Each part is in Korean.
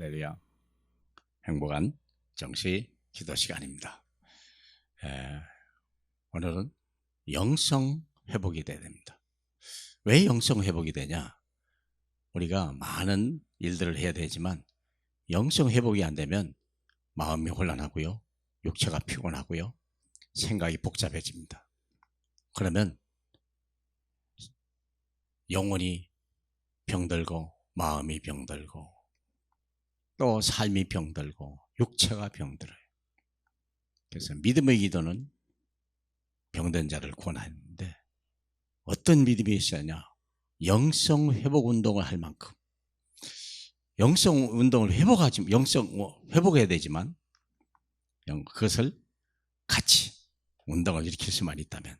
할렐루야. 행복한 정시 기도 시간입니다. 오늘은 영성 회복이 돼야 됩니다. 왜 영성 회복이 되냐? 우리가 많은 일들을 해야 되지만 영성 회복이 안 되면 마음이 혼란하고요, 육체가 피곤하고요, 생각이 복잡해집니다. 그러면 영혼이 병들고 마음이 병들고 또 삶이 병들고 육체가 병들어요. 그래서 믿음의 기도는 병든 자를 구원하는데 어떤 믿음이 있어야냐? 영성 회복 운동을 할 만큼 영성 운동을 영성 회복해야 되지만 그것을 같이 운동을 일으킬 수만 있다면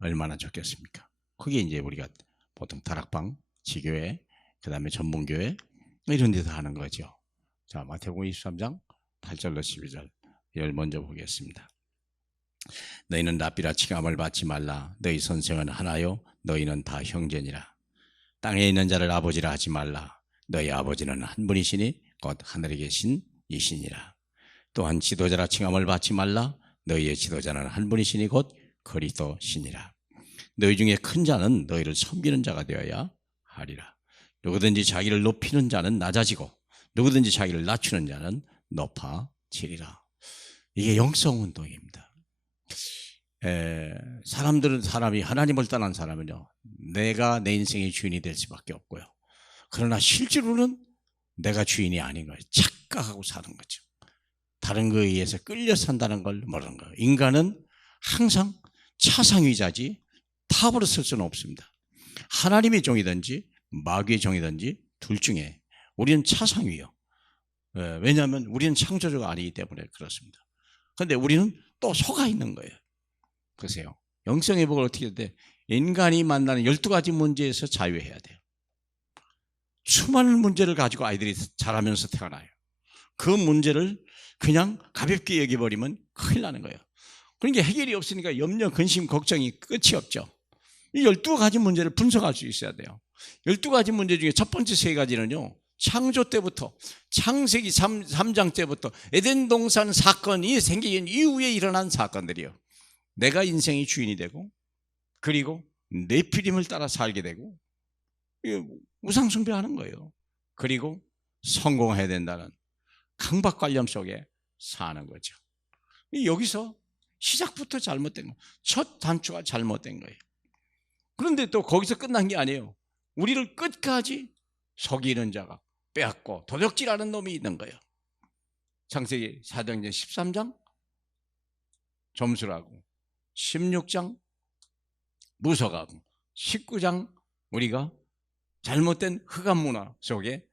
얼마나 좋겠습니까? 그게 이제 우리가 보통 다락방, 지교회, 그 다음에 전문교회 이런 데서 하는 거죠. 자, 마태복음 23장 8절로 12절 먼저 보겠습니다. 너희는 랍비라 칭함을 받지 말라. 너희 선생은 하나요 너희는 다 형제니라. 땅에 있는 자를 아버지라 하지 말라. 너희 아버지는 한 분이시니 곧 하늘에 계신 이시니라. 또한 지도자라 칭함을 받지 말라. 너희의 지도자는 한 분이시니 곧 그리스도시니라. 너희 중에 큰 자는 너희를 섬기는 자가 되어야 하리라. 누구든지 자기를 높이는 자는 낮아지고 누구든지 자기를 낮추는 자는 높아지리라. 이게 영성운동입니다. 사람이 하나님을 떠난 사람은요, 내가 내 인생의 주인이 될 수밖에 없고요. 그러나 실제로는 내가 주인이 아닌 거예요. 착각하고 사는 거죠. 다른 거에 의해서 끌려 산다는 걸 모르는 거예요. 인간은 항상 차상위자지 탑으로 설 수는 없습니다. 하나님의 종이든지 마귀의 종이든지 둘 중에 우리는 차상위요. 왜냐하면 우리는 창조주가 아니기 때문에 그렇습니다. 그런데 우리는 또 속아 있는 거예요. 그러세요. 영성회복을 어떻게 해야 돼? 인간이 만나는 12가지 문제에서 자유해야 돼요. 수많은 문제를 가지고 아이들이 자라면서 태어나요. 그 문제를 그냥 가볍게 여겨버리면 큰일 나는 거예요. 그러니까 해결이 없으니까 염려, 근심, 걱정이 끝이 없죠. 이 12가지 문제를 분석할 수 있어야 돼요. 12가지 문제 중에 첫 번째 3가지는요, 창조 때부터 창세기 3장 때부터 에덴 동산 사건이 생긴 이후에 일어난 사건들이요. 내가 인생의 주인이 되고 그리고 네피림을 따라 살게 되고 우상 숭배하는 거예요. 그리고 성공해야 된다는 강박관념 속에 사는 거죠. 여기서 시작부터 잘못된 거예요. 첫 단추가 잘못된 거예요. 그런데 또 거기서 끝난 게 아니에요. 우리를 끝까지 속이는 자가 빼앗고 도둑질하는 놈이 있는 거예요. 창세기 4장 13장 점수라고, 16장 무서가고, 19장 우리가 잘못된 흑암 문화 속에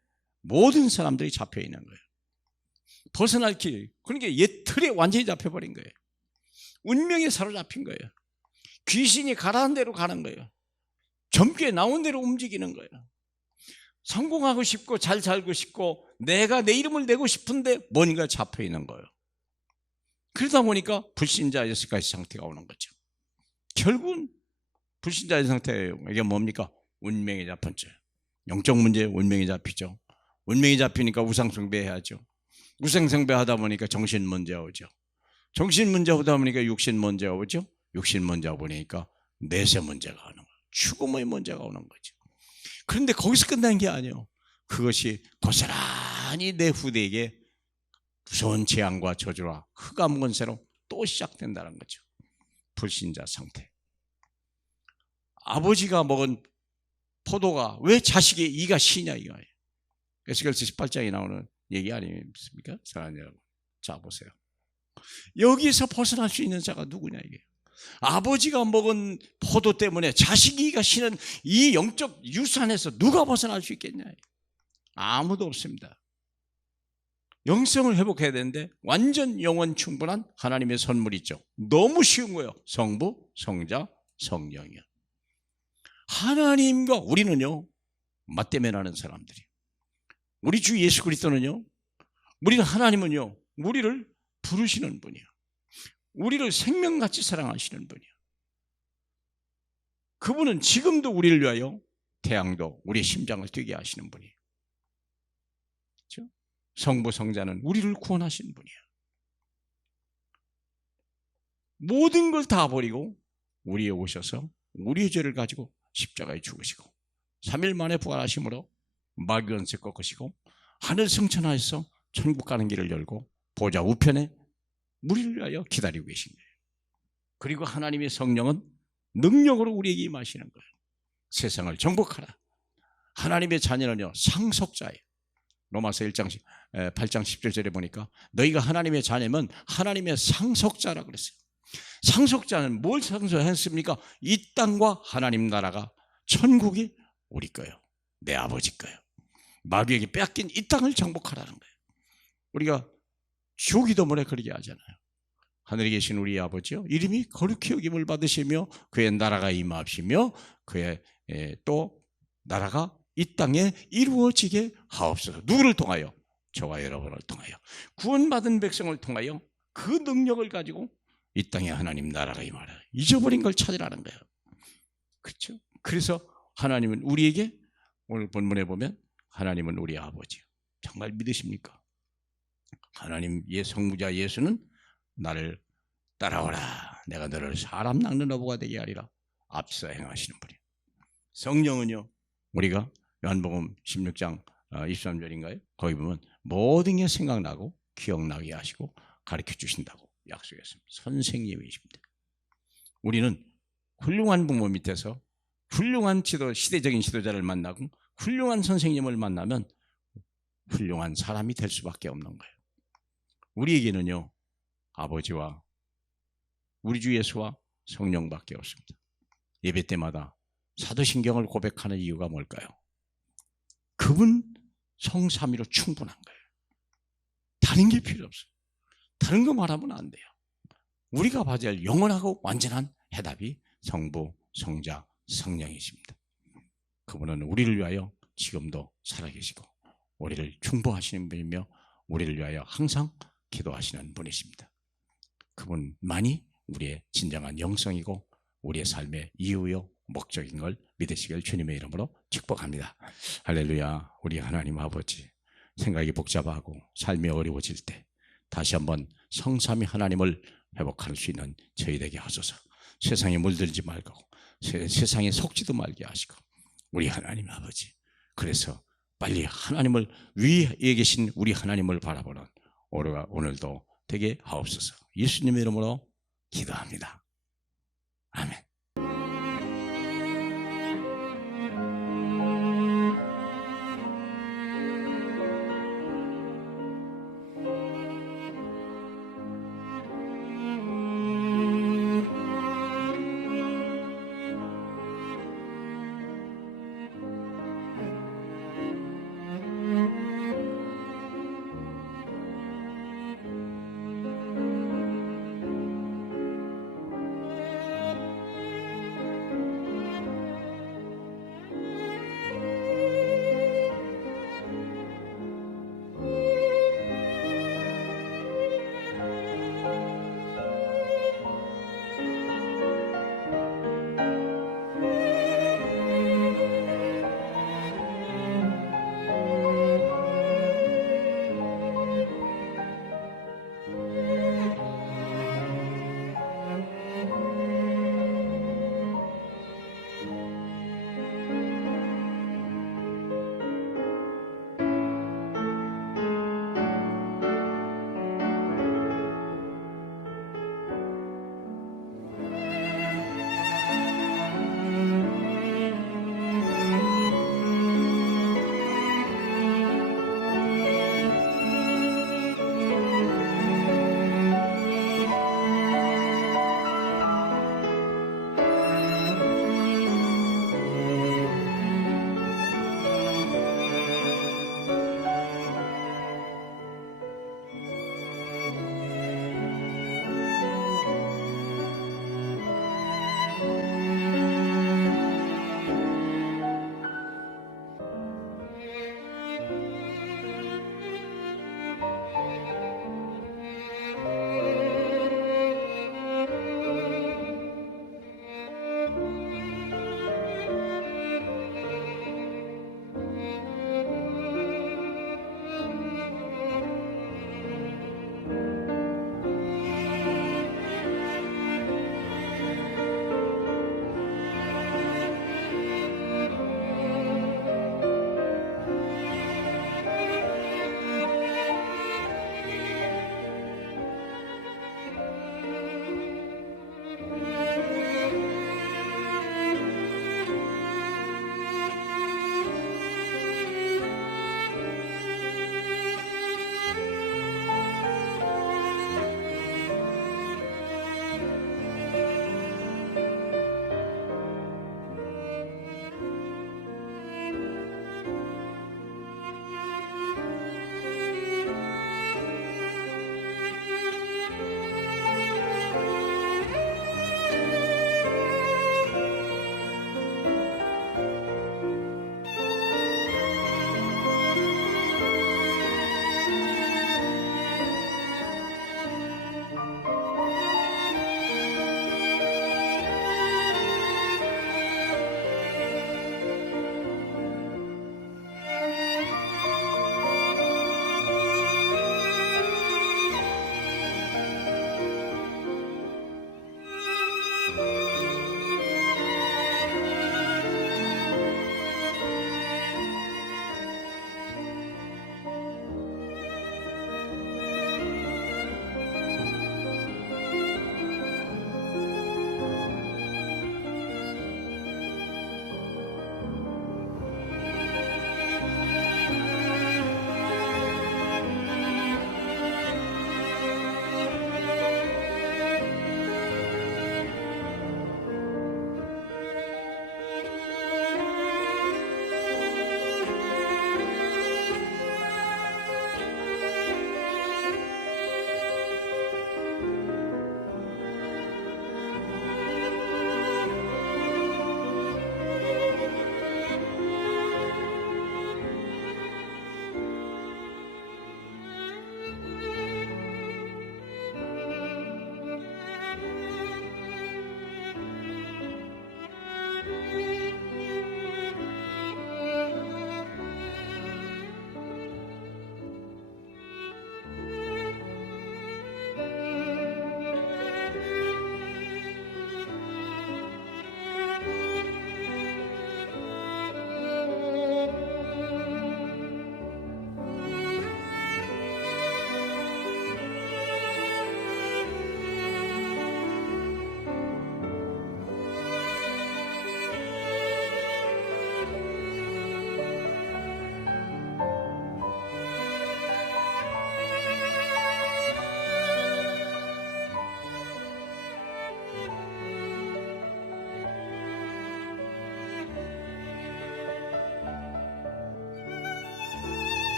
모든 사람들이 잡혀 있는 거예요. 벗어날 길, 그러니까 옛 틀에 완전히 잡혀버린 거예요. 운명에 사로잡힌 거예요. 귀신이 가라는 대로 가는 거예요. 점괘 나온 대로 움직이는 거예요. 성공하고 싶고 잘 살고 싶고 내가 내 이름을 내고 싶은데 뭔가 잡혀 있는 거예요. 그러다 보니까 불신자의 상태가 오는 거죠. 결국은 불신자의 상태예요. 이게 뭡니까? 운명에 잡혔죠. 영적 문제 운명에 잡히죠. 운명이 잡히니까 우상숭배해야죠. 우상숭배하다 보니까 정신 문제 오죠. 정신 문제 오다 보니까 육신 문제 오죠. 육신 문제 오니까 내세 문제가 오는 거예요. 죽음의 문제가 오는 거죠. 그런데 거기서 끝난 게 아니에요. 그것이 고스란히 내 후대에게 무서운 재앙과 저주와 흑암 권세로 또 시작된다는 거죠. 불신자 상태. 아버지가 먹은 포도가 왜 자식의 이가 시냐 이거예요. 에스겔서 18장에 나오는 얘기 아닙니까? 사랑하는 여러분, 자 보세요. 여기서 벗어날 수 있는 자가 누구냐 이게. 아버지가 먹은 포도 때문에 자식이 이가 시는 이 영적 유산에서 누가 벗어날 수 있겠냐? 아무도 없습니다. 영성을 회복해야 되는데 완전 영원 충분한 하나님의 선물이 있죠. 너무 쉬운 거예요. 성부, 성자, 성령이요. 하나님과 우리는요, 맞대면하는 사람들이. 우리 주 예수 그리스도는요, 우리는 하나님은요, 우리를 부르시는 분이요. 우리를 생명같이 사랑하시는 분이요. 그분은 지금도 우리를 위하여 태양도 우리의 심장을 뛰게 하시는 분이에요. 그렇죠? 성부 성자는 우리를 구원하신 분이야. 모든 걸 다 버리고 우리에 오셔서 우리의 죄를 가지고 십자가에 죽으시고 3일 만에 부활하심으로 마귀 권세 꺾으시고 하늘 승천하여서 천국 가는 길을 열고 보좌 우편에 우리를 위하여 기다리고 계신 거예요. 그리고 하나님의 성령은 능력으로 우리에게 임하시는 거예요. 세상을 정복하라. 하나님의 자녀는요 상속자예요. 로마서 8장 17절에 보니까 너희가 하나님의 자녀면 하나님의 상속자라고 그랬어요. 상속자는 뭘 상속했습니까? 이 땅과 하나님 나라가 천국이 우리 거예요. 내 아버지 거예요. 마귀에게 빼앗긴 이 땅을 정복하라는 거예요. 우리가 주기도문에 그러게 하잖아요. 하늘에 계신 우리 아버지요 이름이 거룩히 여김을 받으시며 그의 나라가 임하시며 그의 또 나라가 이 땅에 이루어지게 하옵소서. 누구를 통하여? 저와 여러분을 통하여. 구원받은 백성을 통하여 그 능력을 가지고 이 땅에 하나님 나라가 임하라. 잊어버린 걸 찾으라는 거예요. 그렇죠? 그래서 하나님은 우리에게 오늘 본문에 보면 하나님은 우리 아버지요. 정말 믿으십니까? 하나님 성부자 예수는 나를 따라오라. 내가 너를 사람 낚는 어부가 되게 하리라. 앞서 행하시는 분이에요. 성령은요. 우리가 요한복음 16장 23절인가요? 거기 보면 모든 게 생각나고 기억나게 하시고 가르쳐 주신다고 약속했습니다. 선생님이십니다. 우리는 훌륭한 부모 밑에서 훌륭한 시대적인 지도자를 만나고 훌륭한 선생님을 만나면 훌륭한 사람이 될 수밖에 없는 거예요. 우리에게는요 아버지와 우리 주 예수와 성령밖에 없습니다. 예배 때마다 사도신경을 고백하는 이유가 뭘까요? 그분 성삼위로 충분한 거예요. 다른 게 필요 없어요. 다른 거 말하면 안 돼요. 우리가 받아야 할 영원하고 완전한 해답이 성부, 성자, 성령이십니다. 그분은 우리를 위하여 지금도 살아계시고 우리를 충보하시는 분이며 우리를 위하여 항상 기도하시는 분이십니다. 그분만이 우리의 진정한 영성이고 우리의 삶의 이유요 목적인 걸 믿으시길 주님의 이름으로 축복합니다. 할렐루야. 우리 하나님 아버지, 생각이 복잡하고 삶이 어려워질 때 다시 한번 성삼위 하나님을 회복할 수 있는 저희 되게 하소서. 세상에 물들지 말고 세상에 속지도 말게 하시고 우리 하나님 아버지, 그래서 빨리 하나님을 위에 계신 우리 하나님을 바라보는 오늘도 되게 하옵소서. 예수님의 이름으로 기도합니다. 아멘.